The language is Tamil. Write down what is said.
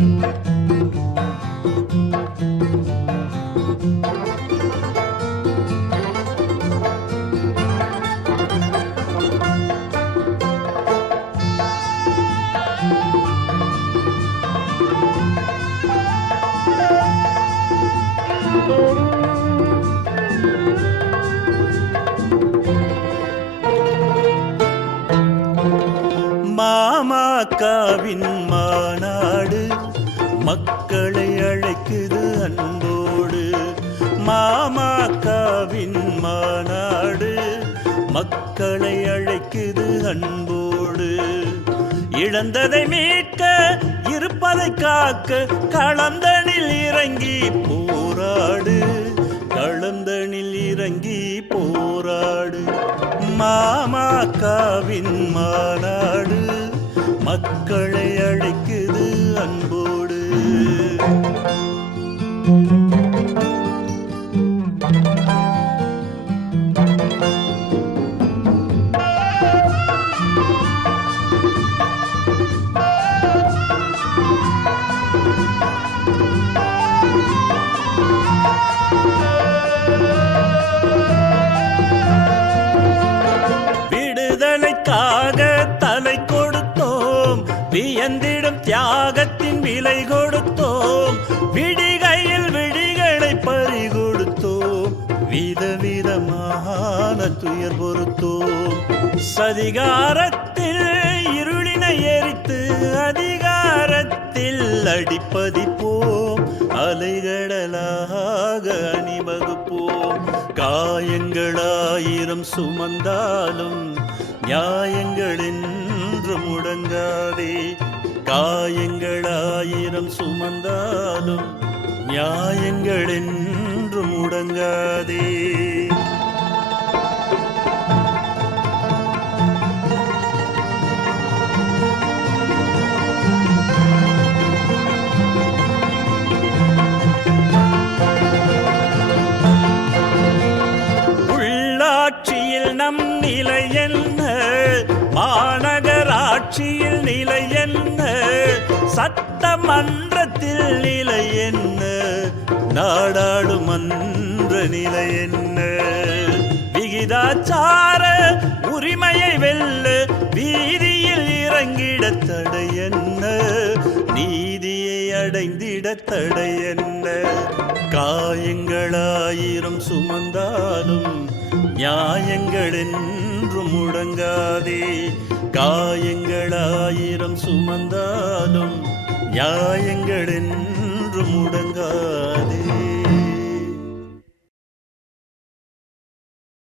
மாமாக்காவின் மாநாடு மக்களை அழைக்குது அன்போடு. மாமாக்காவின் மாநாடு மக்களை அழைக்குது அன்போடு. இழந்ததை மீட்க இருப்பதை காக்க களந்தனில் இறங்கி போராடு, களந்தனில் இறங்கி போராடு. மாமாக்காவின் மாநாடு மக்களை அழைக்குது அன்போடு. தலை கொடுத்தோம், வியந்திடும் தியாகத்தின் விலை கொடுத்தோம். விடிகையில் விழிகளை பறி கொடுத்தோம், விதவிதமான துயர் பொறுத்தோம். சதிகாரத்தில் இருளினை எரித்து அதிகாரத்தில் அடிப்பதிப்போம், அலைகடலாக அணிவகுப்போம். காயங்களாயிரம் சுமந்தாலும் நியாயங்கள் என்று முடங்காதே, காயங்களாயிரம் சுமந்தாலும் நியாயங்கள் என்று முடங்காதே. உள்ளாட்சியில் நம் நிலை என்ன, மாநகராட்சியில் நிலை என்ன, சட்டமன்றத்தில் நிலை என்ன, நாடாளுமன்ற நிலை என்ன. விகிதாச்சார உரிமையை வெல்ல வீதியில் இறங்கிட தடை என்ன, நீதியை அடைந்திட தடை என்ன. காயங்களாயிரம் சுமந்தாலும் நியாயங்கள் என்று முடங்காதே, காயங்களாயிரம் சுமந்தாலும் நியாயங்கள் என்று முடங்காதே.